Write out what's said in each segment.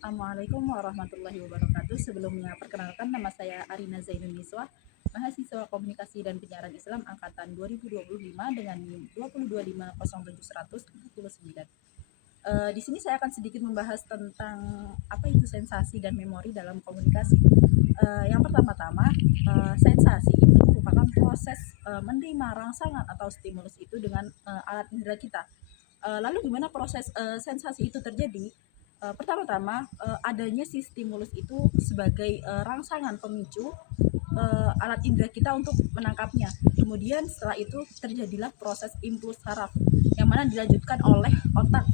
Assalamualaikum warahmatullahi wabarakatuh. Sebelumnya perkenalkan, nama saya Arina Zainun Niswah, mahasiswa Komunikasi dan Penyiaran Islam angkatan 2025 dengan NIM 222507149. Di sini saya akan sedikit membahas tentang apa itu sensasi dan memori dalam komunikasi. Yang pertama-tama, sensasi itu merupakan proses menerima rangsangan atau stimulus itu dengan alat indera kita. Lalu gimana proses sensasi itu terjadi? Pertama-tama, adanya si stimulus itu sebagai rangsangan pemicu alat indera kita untuk menangkapnya. Kemudian setelah itu terjadilah proses impuls saraf yang mana dilanjutkan oleh otak.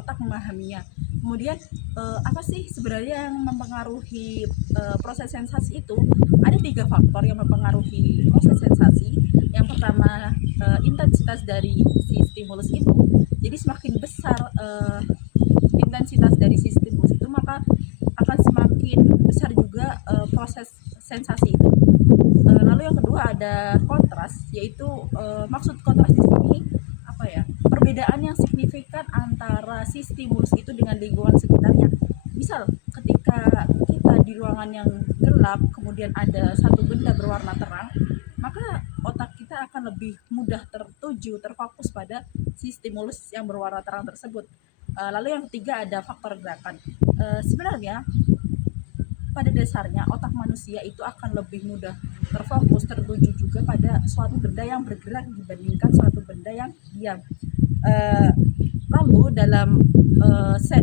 Otak memahaminya. Kemudian apa sih sebenarnya yang mempengaruhi proses sensasi itu? Ada 3 faktor yang mempengaruhi proses sensasi. Yang pertama, intensitas dari si stimulus itu. Jadi semakin besar intensitas dari si stimulus itu, maka akan semakin besar juga proses sensasi itu. Lalu yang kedua ada kontras, yaitu maksud kontras di sini apa ya? Perbedaan yang signifikan antara si stimulus itu dengan lingkungan sekitarnya. Misal ketika kita di ruangan yang gelap, kemudian ada satu benda berwarna terang, maka otak kita akan lebih mudah terfokus pada si stimulus yang berwarna terang tersebut. Lalu yang ketiga ada faktor gerakan. Sebenarnya pada dasarnya otak manusia itu akan lebih mudah terfokus, tertuju juga pada suatu benda yang bergerak dibandingkan suatu benda yang diam. Uh, Lalu dalam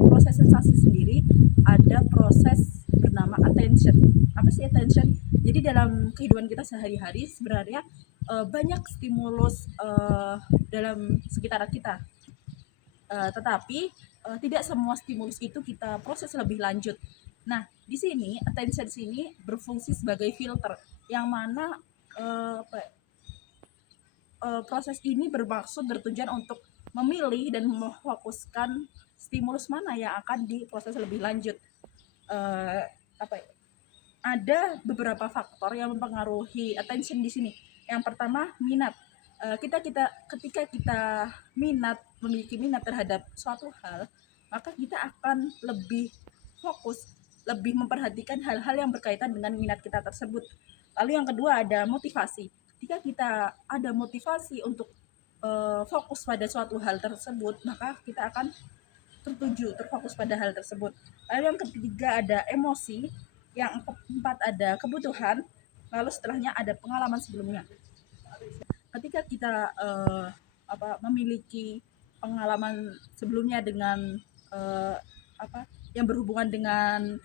proses sensasi sendiri ada proses bernama attention. Apa sih attention? Jadi dalam kehidupan kita sehari-hari sebenarnya banyak stimulus dalam sekitar kita. Tetapi tidak semua stimulus itu kita proses lebih lanjut. Nah, di sini attention sini berfungsi sebagai filter yang mana proses ini bertujuan untuk memilih dan memfokuskan stimulus mana yang akan diproses lebih lanjut. Uh, apa Ada beberapa faktor yang mempengaruhi attention di sini. Yang pertama, minat. Ketika kita memiliki minat terhadap suatu hal, maka kita akan lebih fokus, lebih memperhatikan hal-hal yang berkaitan dengan minat kita tersebut. Lalu yang kedua ada motivasi. Ketika kita ada motivasi untuk fokus pada suatu hal tersebut, maka kita akan terfokus pada hal tersebut. Lalu yang ketiga ada emosi, yang keempat ada kebutuhan, lalu setelahnya ada pengalaman sebelumnya. Ketika kita memiliki pengalaman sebelumnya dengan yang berhubungan dengan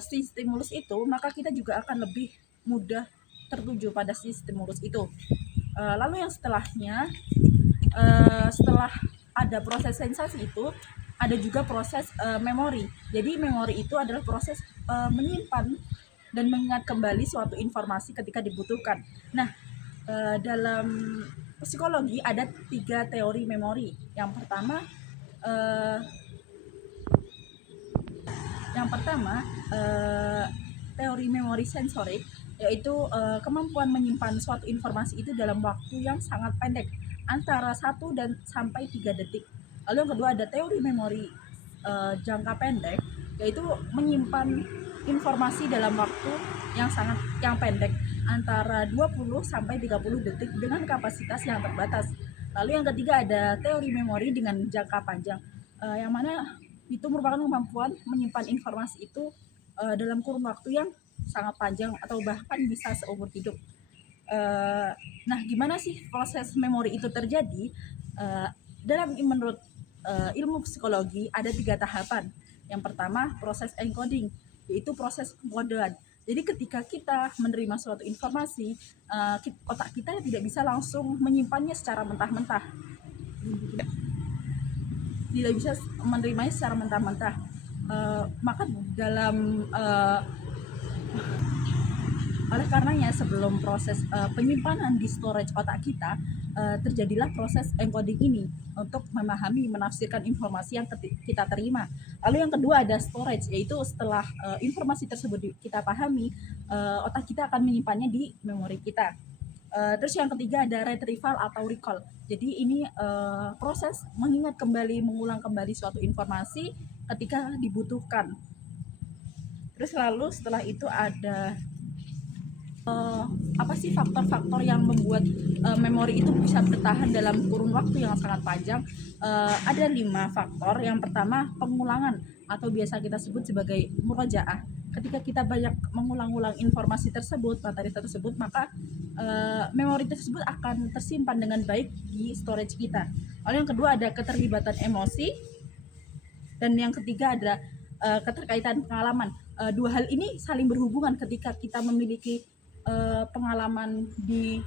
si stimulus itu, maka kita juga akan lebih mudah tertuju pada si stimulus itu. Lalu yang setelahnya, setelah ada proses sensasi itu, ada juga proses memori. Jadi memori itu adalah proses menyimpan dan mengingat kembali suatu informasi ketika dibutuhkan. Nah, dalam psikologi ada 3 teori memori. Yang pertama teori memori sensorik, yaitu kemampuan menyimpan suatu informasi itu dalam waktu yang sangat pendek, antara 1 dan sampai 3 detik. Lalu yang kedua ada teori memori jangka pendek, yaitu menyimpan informasi dalam waktu yang pendek, antara 20 sampai 30 detik dengan kapasitas yang terbatas. Lalu yang ketiga ada teori memori dengan jangka panjang, yang mana itu merupakan kemampuan menyimpan informasi itu dalam kurun waktu yang sangat panjang atau bahkan bisa seumur hidup. Nah, gimana sih proses memori itu terjadi? Menurut ilmu psikologi ada 3 tahapan. Yang pertama proses encoding, yaitu proses pengkodean. Jadi ketika kita menerima suatu informasi, otak kita tidak bisa langsung menyimpannya secara mentah-mentah. Tidak bisa menerimanya secara mentah-mentah. Maka oleh karenanya sebelum proses penyimpanan di storage otak kita, terjadilah proses encoding ini untuk memahami, menafsirkan informasi yang kita terima. Lalu yang kedua ada storage, yaitu setelah informasi tersebut kita pahami, otak kita akan menyimpannya di memori kita. Terus yang ketiga ada retrieval atau recall. Jadi ini proses mengingat kembali, mengulang kembali suatu informasi ketika dibutuhkan. Terus lalu setelah itu ada apa sih faktor-faktor yang membuat memori itu bisa bertahan dalam kurun waktu yang sangat panjang. Ada 5 faktor. Yang pertama, pengulangan atau biasa kita sebut sebagai murojaah. Ketika kita banyak mengulang-ulang informasi tersebut, materi tersebut, maka memori tersebut akan tersimpan dengan baik di storage kita. Lalu yang kedua ada keterlibatan emosi, dan yang ketiga ada keterkaitan pengalaman. Dua hal ini saling berhubungan. Ketika kita memiliki pengalaman di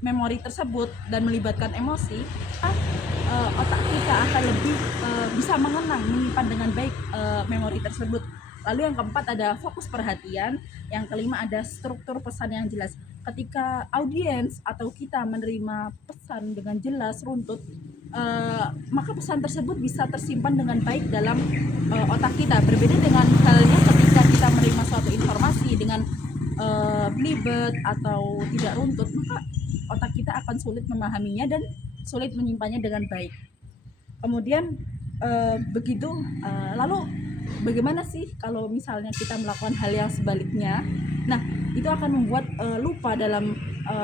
memori tersebut dan melibatkan emosi, otak kita akan lebih bisa mengenang, menyimpan dengan baik memori tersebut. Lalu yang keempat ada fokus perhatian, yang kelima ada struktur pesan yang jelas. Ketika audiens atau kita menerima pesan dengan jelas, runtut, maka pesan tersebut bisa tersimpan dengan baik dalam otak kita. Berbeda dengan halnya ketika kita menerima suatu informasi dengan belibet atau tidak runtut, maka otak kita akan sulit memahaminya dan sulit menyimpannya dengan baik. Kemudian lalu bagaimana sih kalau misalnya kita melakukan hal yang sebaliknya? Nah, itu akan membuat lupa dalam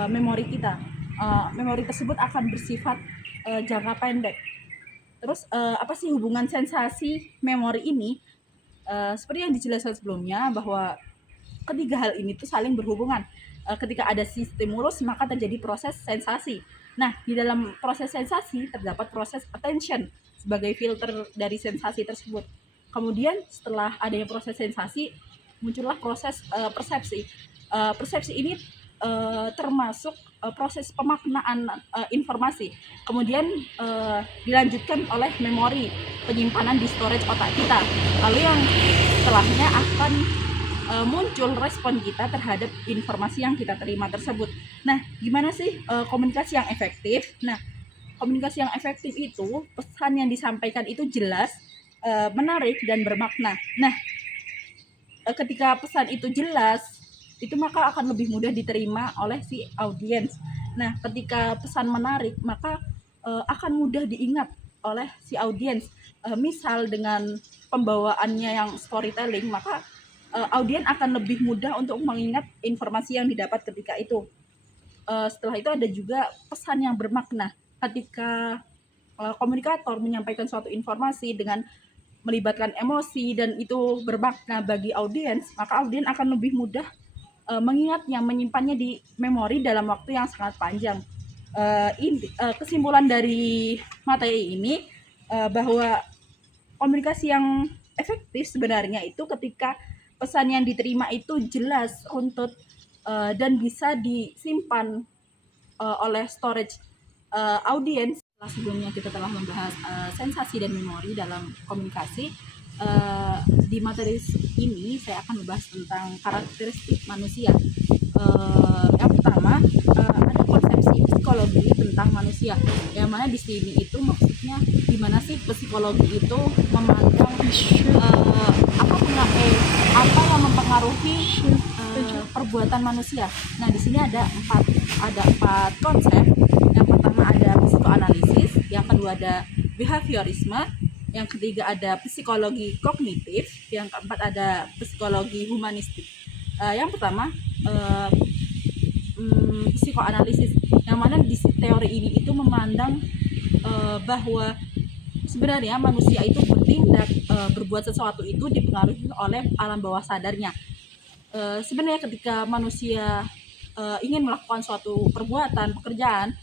memori kita. Memori tersebut akan bersifat jangka pendek. Terus apa sih hubungan sensasi memori ini? Seperti yang dijelaskan sebelumnya, bahwa ketiga hal ini tuh saling berhubungan. Ketika ada stimulus, maka terjadi proses sensasi. Nah, di dalam proses sensasi terdapat proses attention sebagai filter dari sensasi tersebut. Kemudian setelah adanya proses sensasi, muncullah proses persepsi. Persepsi ini termasuk proses pemaknaan informasi. Kemudian dilanjutkan oleh memori, penyimpanan di storage otak kita. Lalu yang setelahnya akan muncul respon kita terhadap informasi yang kita terima tersebut. Nah, gimana sih komunikasi yang efektif? Nah, komunikasi yang efektif itu pesan yang disampaikan itu jelas, menarik dan bermakna. Nah, ketika pesan itu jelas, itu maka akan lebih mudah diterima oleh si audiens. Nah, ketika pesan menarik, maka akan mudah diingat oleh si audiens. Misal dengan pembawaannya yang storytelling, maka audiens akan lebih mudah untuk mengingat informasi yang didapat ketika itu. Setelah itu ada juga pesan yang bermakna. Ketika komunikator menyampaikan suatu informasi dengan melibatkan emosi dan itu bermakna bagi audiens, maka audiens akan lebih mudah mengingatnya, menyimpannya di memori dalam waktu yang sangat panjang. Kesimpulan dari materi ini bahwa komunikasi yang efektif sebenarnya itu ketika pesan yang diterima itu jelas, runtut, dan bisa disimpan oleh storage audiens. Sebelumnya kita telah membahas sensasi dan memori dalam komunikasi. Di materi ini saya akan membahas tentang karakteristik manusia. Yang pertama ada konsepsi psikologi tentang manusia, yang mana di sini itu maksudnya gimana sih psikologi itu memandang apa yang mempengaruhi perbuatan manusia. Nah, di sini ada empat konsep. Yang pertama ada psikoanalisis, yang kedua ada behaviorisme, yang ketiga ada psikologi kognitif, yang keempat ada psikologi humanistik. Yang pertama psikoanalisis, yang mana di teori ini itu memandang bahwa sebenarnya manusia itu bertindak, berbuat sesuatu itu dipengaruhi oleh alam bawah sadarnya. Sebenarnya ketika manusia ingin melakukan suatu perbuatan, pekerjaan,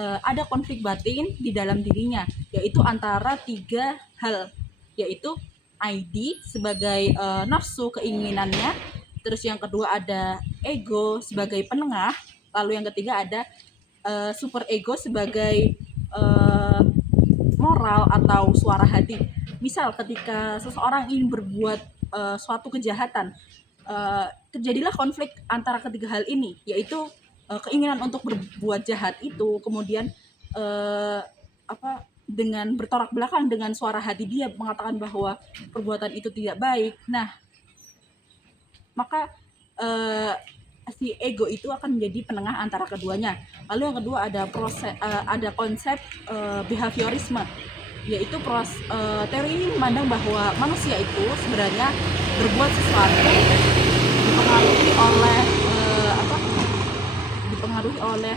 ada konflik batin di dalam dirinya, yaitu antara 3 hal, yaitu ID sebagai nafsu keinginannya, terus yang kedua ada ego sebagai penengah, lalu yang ketiga ada super ego sebagai moral atau suara hati. Misal ketika seseorang ingin berbuat suatu kejahatan, terjadilah konflik antara ketiga hal ini, yaitu keinginan untuk berbuat jahat itu, kemudian dengan bertolak belakang dengan suara hati dia mengatakan bahwa perbuatan itu tidak baik. Nah, maka si ego itu akan menjadi penengah antara keduanya. Lalu yang kedua ada konsep behaviorisme. Teori ini memandang bahwa manusia itu sebenarnya berbuat sesuatu dipengaruhi oleh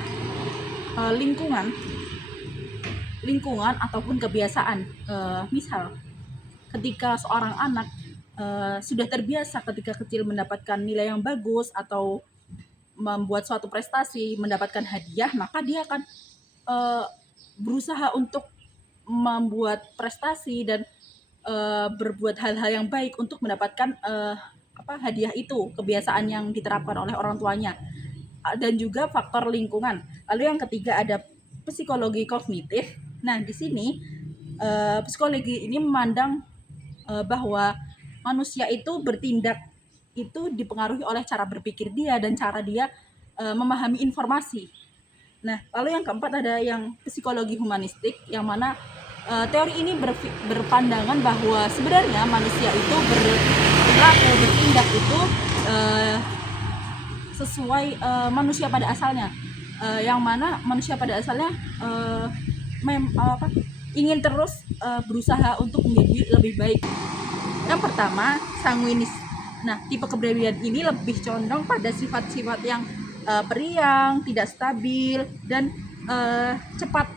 lingkungan lingkungan ataupun kebiasaan. Misal ketika seorang anak sudah terbiasa ketika kecil mendapatkan nilai yang bagus atau membuat suatu prestasi, mendapatkan hadiah, maka dia akan uh, berusaha untuk membuat prestasi dan berbuat hal-hal yang baik untuk mendapatkan hadiah itu, kebiasaan yang diterapkan oleh orang tuanya. Dan juga faktor lingkungan. Lalu yang ketiga ada psikologi kognitif. Nah, di sini psikologi ini memandang bahwa manusia itu bertindak itu dipengaruhi oleh cara berpikir dia dan cara dia memahami informasi. Nah, lalu yang keempat ada yang psikologi humanistik, yang mana teori ini berpandangan bahwa sebenarnya manusia itu bertindak itu sesuai manusia pada asalnya, yang mana manusia pada asalnya ingin terus berusaha untuk menjadi lebih baik. Yang pertama, sanguinis. Nah, tipe kepribadian ini lebih condong pada sifat-sifat yang periang, tidak stabil, dan cepat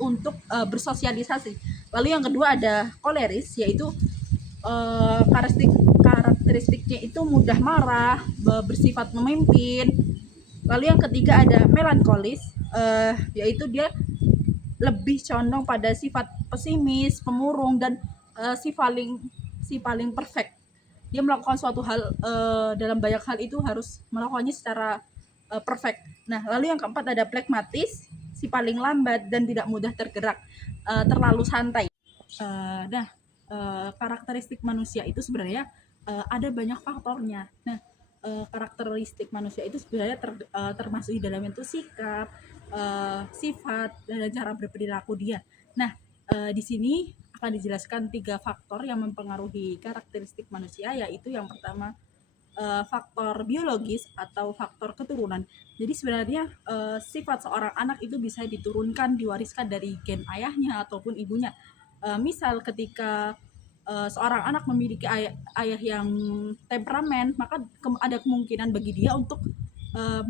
untuk bersosialisasi. Lalu yang kedua ada koleris, yaitu karakteristiknya itu mudah marah, bersifat memimpin. Lalu yang ketiga ada melankolis, yaitu dia lebih condong pada sifat pesimis, pemurung, dan si paling perfect. Dia melakukan suatu hal dalam banyak hal itu harus melakukannya secara perfect. Nah, lalu yang keempat ada plekmatis, si paling lambat dan tidak mudah tergerak, terlalu santai. Karakteristik manusia itu sebenarnya ada banyak faktornya. Nah, karakteristik manusia itu sebenarnya termasuk di dalamnya itu sikap, sifat, dan cara berperilaku dia. Nah, di sini akan dijelaskan 3 faktor yang mempengaruhi karakteristik manusia, yaitu yang pertama faktor biologis atau faktor keturunan. Jadi sebenarnya sifat seorang anak itu bisa diturunkan, diwariskan dari gen ayahnya ataupun ibunya. Misal ketika seorang anak memiliki ayah yang temperamen, maka ada kemungkinan bagi dia untuk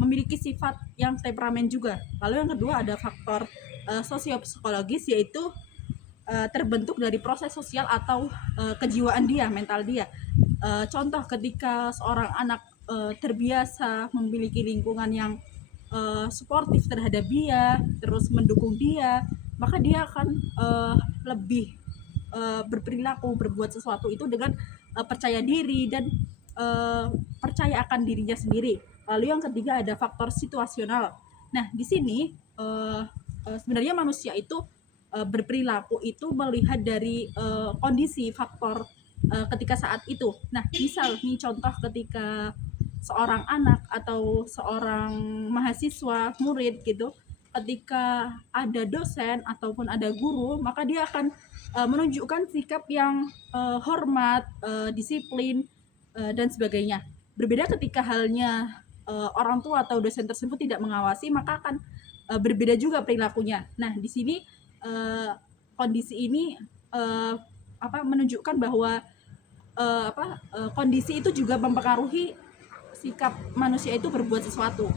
memiliki sifat yang temperamen juga. Lalu yang kedua ada faktor sosiopsikologis, yaitu terbentuk dari proses sosial atau kejiwaan dia, mental dia. Contoh ketika seorang anak terbiasa memiliki lingkungan yang suportif terhadap dia, terus mendukung dia, maka dia akan lebih berperilaku, berbuat sesuatu itu dengan percaya diri dan percaya akan dirinya sendiri. Lalu yang ketiga ada faktor situasional. Nah, di sini sebenarnya manusia itu berperilaku itu melihat dari kondisi faktor ketika saat itu. Nah, misal nih contoh ketika seorang anak atau seorang mahasiswa, murid gitu, ketika ada dosen ataupun ada guru, maka dia akan menunjukkan sikap yang hormat, disiplin, dan sebagainya. Berbeda ketika halnya orang tua atau dosen tersebut tidak mengawasi, maka akan berbeda juga perilakunya. Nah, di sini kondisi ini menunjukkan bahwa kondisi itu juga mempengaruhi sikap manusia itu berbuat sesuatu.